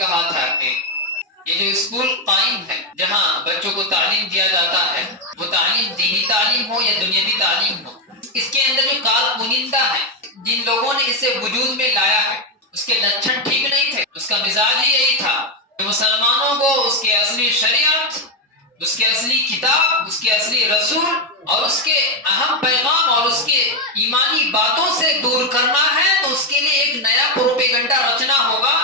کہا تھا کہ یہ جو اسکول قائم ہے جہاں بچوں کو تعلیم دیا جاتا ہے، وہ تعلیم دینی تعلیم ہو یا دنیاوی تعلیم ہو، اس کے اندر جو کارکنندہ ہے، جن لوگوں نے اسے وجود میں لایا ہے، اس کے لچھن ٹھیک نہیں تھے، اس کا مزاج ہی یہی تھا کہ مسلمانوں کو اس کے اصلی شریعت، اس کے اصلی کتاب، اس کے اصلی رسول اور اس کے اہم پیغام اور اس کے ایمانی باتوں سے دور کرنا ہے، تو اس کے لیے ایک نیا پروپیگنڈا رچنا ہوگا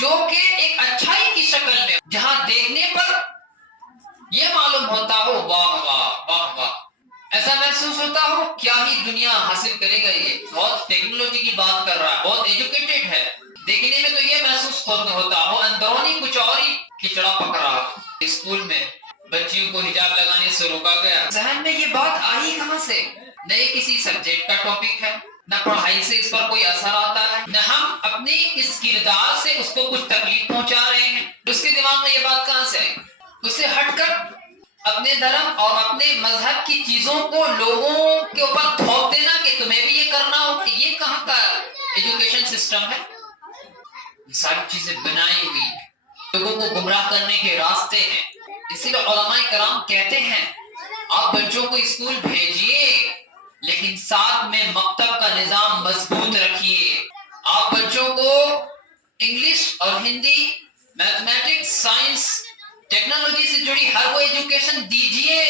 جو کہ ایک اچھائی کی شکل میں، جہاں دیکھنے پر یہ معلوم ہوتا ہو واہ واہ واہ واہ، ایسا محسوس ہوتا ہو کیا ہی دنیا حاصل کرے گا، یہ بہت ٹیکنالوجی کی بات کر رہا ہے، بہت ایجوکیٹڈ ہے، دیکھنے میں تو یہ محسوس ہوتا ہو اندرونی کچھ اور ہی کھچڑا پک رہا ہو۔ اسکول میں بچیوں کو حجاب لگانے سے روکا گیا، ذہن میں یہ بات آئی کہاں سے؟ نہ یہ کسی سبجیکٹ کا ٹاپک ہے، نہ پڑھائی سے اس پر کوئی اثر آتا ہے، نہ ہم اپنے اس کردار سے اس کو کچھ تکلیف پہنچا رہے ہیں، اس کے دماغ میں یہ بات کہاں سے آئی؟ اس سے ہٹ کر اپنے دھرم اور اپنے مذہب کی چیزوں کو لوگوں کے اوپر تھوپ دینا کہ تمہیں بھی یہ کرنا ہو، کہ یہ کہاں کا ایجوکیشن سسٹم ہے؟ یہ ساری چیزیں بنائی ہوئی ہیں، لوگوں کو گمراہ کرنے کے راستے ہیں۔ اسی لیے علماء کرام کہتے ہیں آپ بچوں کو اسکول بھیجیے لیکن ساتھ میں مکتب کا نظام مضبوط رکھیے، آپ بچوں کو انگلش اور ہندی، میتھمیٹکس، سائنس، ٹیکنالوجی سے جڑی ہر وہ ایجوکیشن دیجیے،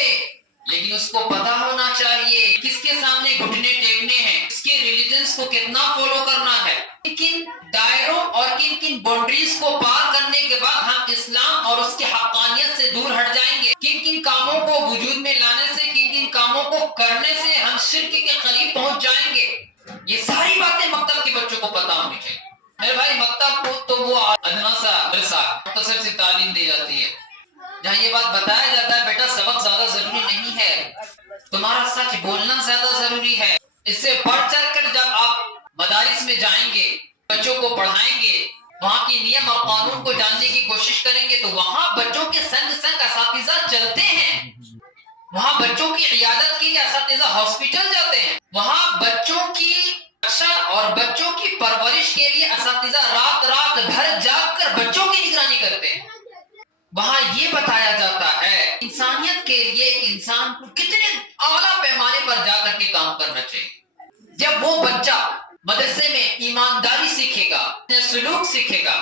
لیکن اس کو پتا ہونا چاہیے کس کے سامنے گھٹنے ٹیکنے ہیں، اس کے ریلیجنز کو کتنا فالو کرنا ہے، کن دائروں اور کن کن باؤنڈریز کو پار کرنے کے بعد ہم اسلام اور اس کی حقانیت سے دور ہٹ جائیں گے، کن کن کاموں کو وجود میں لانے سے، کن کن کاموں کو کرنے سے ہم شرک کے قریب پہنچ جائیں گے، یہ ساری باتیں مکتب کے بچوں کو پتا ہونی چاہیے۔ میرے بھائی مکتب کو تو وہ ادنا سا مدرسہ مختصر سی تعلیم دی جاتی ہے جہاں یہ بات بتایا جاتا ہے بیٹا سبق زیادہ ضروری نہیں ہے، تمہارا سچ بولنا زیادہ ضروری ہے۔ اس سے بڑھ چڑھ کر جب آپ مدارس میں جائیں گے، بچوں کو پڑھائیں گے، وہاں کی نیم اور قانون کو جاننے کی کوشش کریں گے، تو وہاں بچوں کے سنگ سنگ اساتذہ چلتے ہیں، وہاں بچوں کی عیادت کے لیے اساتذہ ہاسپٹل جاتے ہیں، وہاں بچوں کی رکشا اور بچوں کی پرورش کے لیے اساتذہ رات رات بھر جاگ کر بچوں کی نگرانی کرتے ہیں۔ وہاں یہ بتایا جاتا ہے انسانیت کے لیے انسان کو کتنے اعلیٰ پیمانے پر جا کر کے کام کرنا چاہیے۔ جب وہ بچہ مدرسے میں ایمانداری سیکھے گا، سلوک سیکھے گا،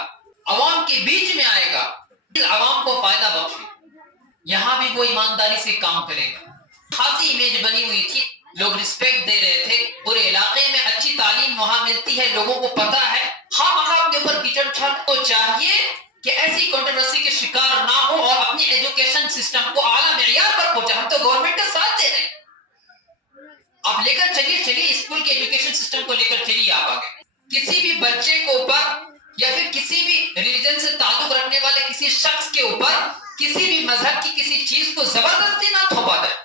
عوام کے بیچ میں آئے گا، عوام کو فائدہ بخشے، یہاں بھی وہ ایمانداری سے کام کرے گا۔ خاصی امیج بنی ہوئی تھی، لوگ رسپیکٹ دے رہے تھے، پورے علاقے میں اچھی تعلیم وہاں ملتی ہے، لوگوں کو پتا ہے، خواہ اپنے اوپر کیچڑ چھڑ کو چاہیے کہ ایسی کنٹروورسی کے شکار نہ ہو اور اپنی ایجوکیشن سسٹم کو اعلیٰ معیار پر پہنچا۔ ہم تو گورنمنٹ کا ساتھ دے رہے ہیں، آپ لے کر چلیے اسکول کے ایجوکیشن سسٹم کو لے کر چلیے آپ آگے۔ کسی بھی بچے کے اوپر یا پھر کسی بھی ریلیجن سے تعلق رکھنے والے کسی شخص کے اوپر کسی بھی مذہب کی کسی چیز کو زبردستی نہ تھوپا جائے۔